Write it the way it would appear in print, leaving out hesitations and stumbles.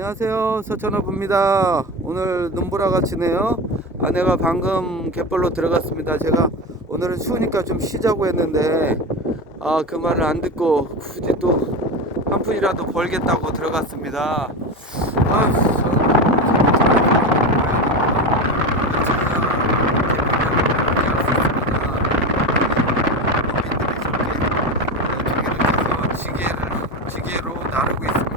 안녕하세요, 서천업입니다. 오늘 눈보라가 치네요. 아내가 방금 갯벌로 들어갔습니다. 제가 오늘은 추우니까 좀 쉬자고 했는데 그 말을 안 듣고 굳이 또 한 푼이라도 벌겠다고 들어갔습니다. 지게로 나르고 있습니다.